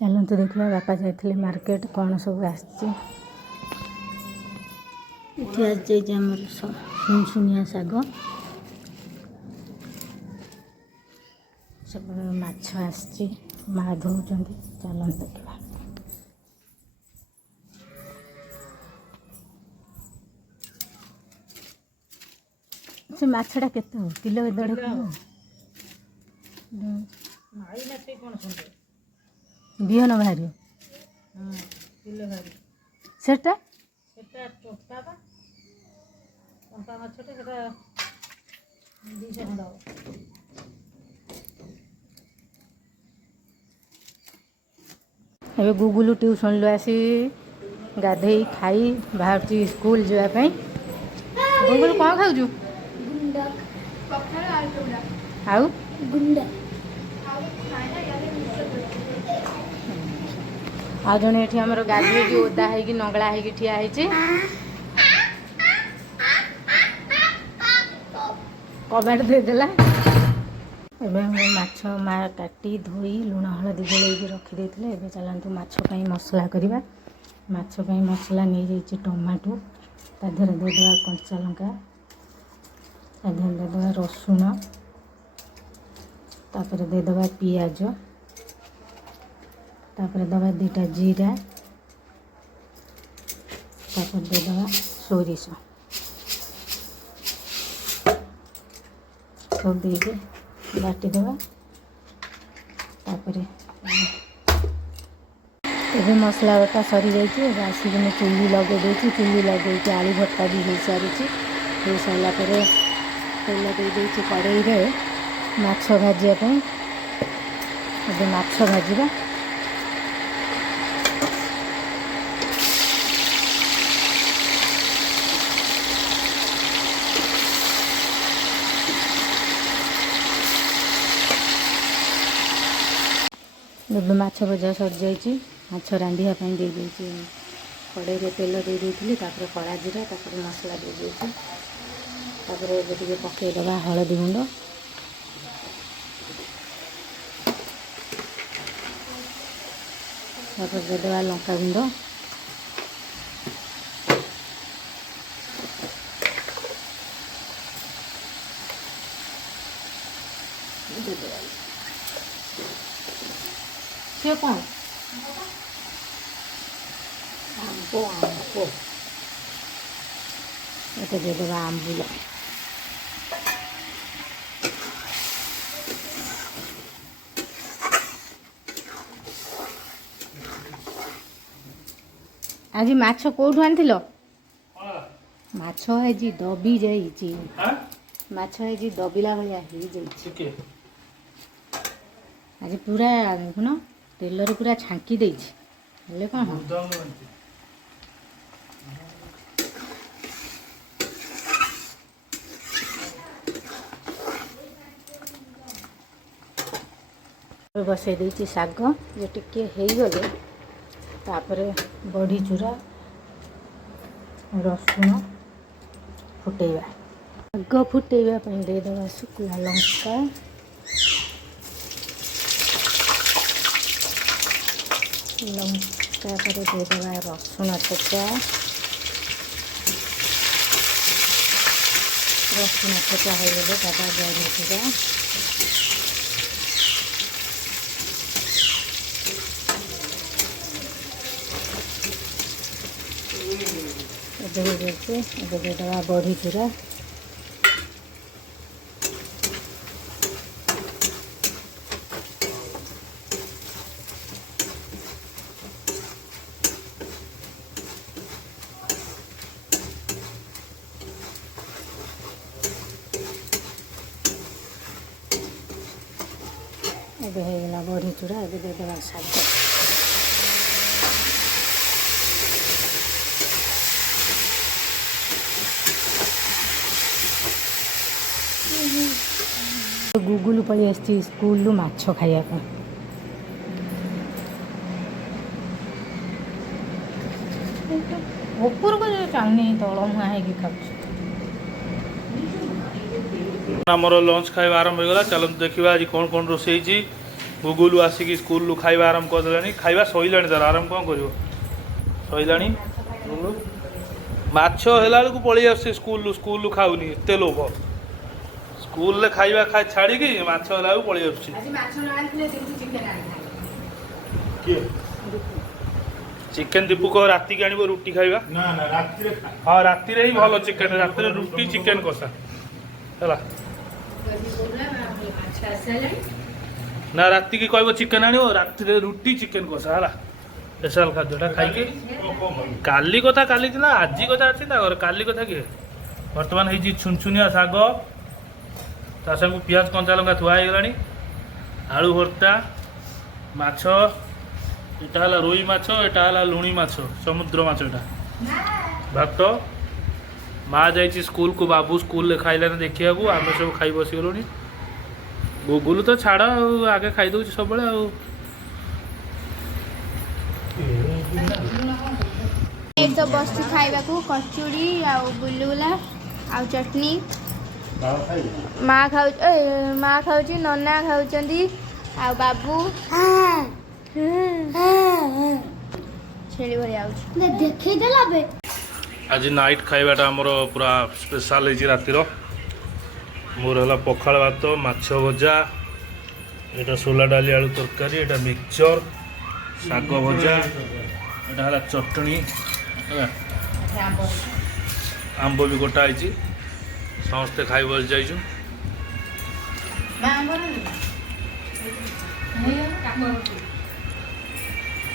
चलते देखा बापा जाते मार्केट कौन सब आमर सुनसुनिया शाग सब माछ आसी माँ धोचन चलते देखा से माछटा के किलो 1.5 किलो बिहन बाहर सेटा ए गुगुलू ट्यूशन लो आसी गाधे खाई बाहर स्कूल जावाई गुगुलू कौन खाऊ आउ आ जने एठी हमर गाधे की ओदा है कि नगला है कि ठिया है कबाड़ दे देला एबे हम माछ माँ काटी धोई लुण हलदी गोलैक रखी देथिले एबे चलंतु माछ पई मसला करिबा माछ पई मसला नहीं जाइछि टमाटो ता देहरे दे देबा कंचा लंका ता देहरे दे देबा रसुण तापर दे देबा पियाज तापर दबा 2टा जीरा तापर दे दबा सोरिष सब देके बाटी देबा तापर एबे मसला बटा सरी जाइए आसिक मैं चुल्ली लगे देछि चुल्ली लगे आलू भर्ता भी हो सारी हो सारा पर तेल दे देछि कड़ाई रे माछ भाजिया पे एबे माछ भाजिबा माछ भजा सरी जाइए माछ रांधिया दे देछि कड़ाई रे तेल दे देथिली तापर कड़ा जीरा तापर मसला दे देछि तापर एबे टिके पके दबा हळदी गुंड तापर दे दबा लंका गुंड से कौन आंबो आंबो ये दे देगा आंबुल आज माछ कोठू आनिथिल माछ आज दबी जाइछि माछ आज दबिला भलिया हो जाइछि आज पूरा देखुन तेलर पूरा छांकी देछि हेले कौन बसई देछि साग जे टिके हेई गले तापर बड़ी चूरा रसुण फुटेवा साग फुटेवा पे दे देवा सुखला लंका लंका पर दे देवा रसुण छेचा रसुण छेचा हो गले दादा जाइए दे देवा बड़ी चूरा एबे होगला बड़ी चूरा एबे दे देवा साग गुगुलू पड़ी आसी स्कूल माछ खाया ऊपर को चालनी तल मुआ है आमर लंच खाଇବା आरंभ हो गला चलते देखा आज कौन कौन रोषे गुगुलु आसिक स्कूल खाଇବା आरंभ करदेलानी खाଇବା सइलानी तार आरंभ कौन कर सइलानी माछ होला बेलू पलि आस स्कूल स्कूल खाऊनी एत लोभ स्कूल खाଇବା छाड़ी माछ होला बेलू पलि चिकेन दीपू कह राति की आनिब रुटी खाଇବା हाँ राति ही भल चिकेन राति रुटी चिकेन कषा है ना राति की कह चिकेन आनिब राति रुटी चिकेन कषा है स्पेशल खाद्यटा खाई काली कथा काली थी आज कथा अच्छी घर काली कथा किए बर्तमान हो छुनछुनिया शाग ता संग पियाज कंचा लंका थुआ होगलानी आलू भर्ता माछ एटा हला रोई माछ एटा हला लुणी माछ समुद्र माछ एटा भात माँ जाइए स्कूल को बाबू स्कूल खाइलानी देखिया आम सब खाई बसीगलु गुगुल तो छाड़ आगे खाई दे सब तो बस खाइबा को कचुड़ी आ गुलगुला आ चटनी माँ खाऊ नना खाऊँ आ बाबू छेली भरी देखदेला आज नाइट खाइबाटा आमर पूरा स्पेशल है रातिर मोर है पखाल भात माछ भजा एटा सोला डाली आलू तरकारी एटा मिक्सचर शाग भजा एटा है चटनी आंब भी गोटा है समस्ते खाई बस जाइछु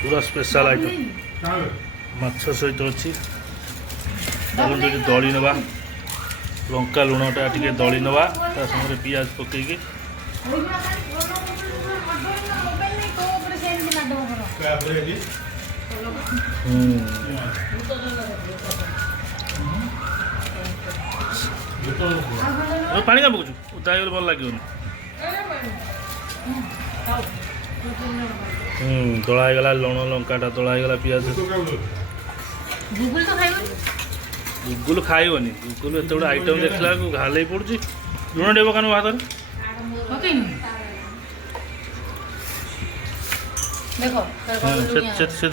पूरा स्पेशल आइटम माछ सहित अच्छी दली नवा लंका लुणटा टे दली नवा ता संगे पियाज पकईकी पानी क्या पकड़ू उदा भल लगे दला गला लुण लंकाटा दला गला पियाज गुगुल खाइबनी गुगुल एत गोटे आइटम देखला घाल पड़ी लुण टे पकान भात से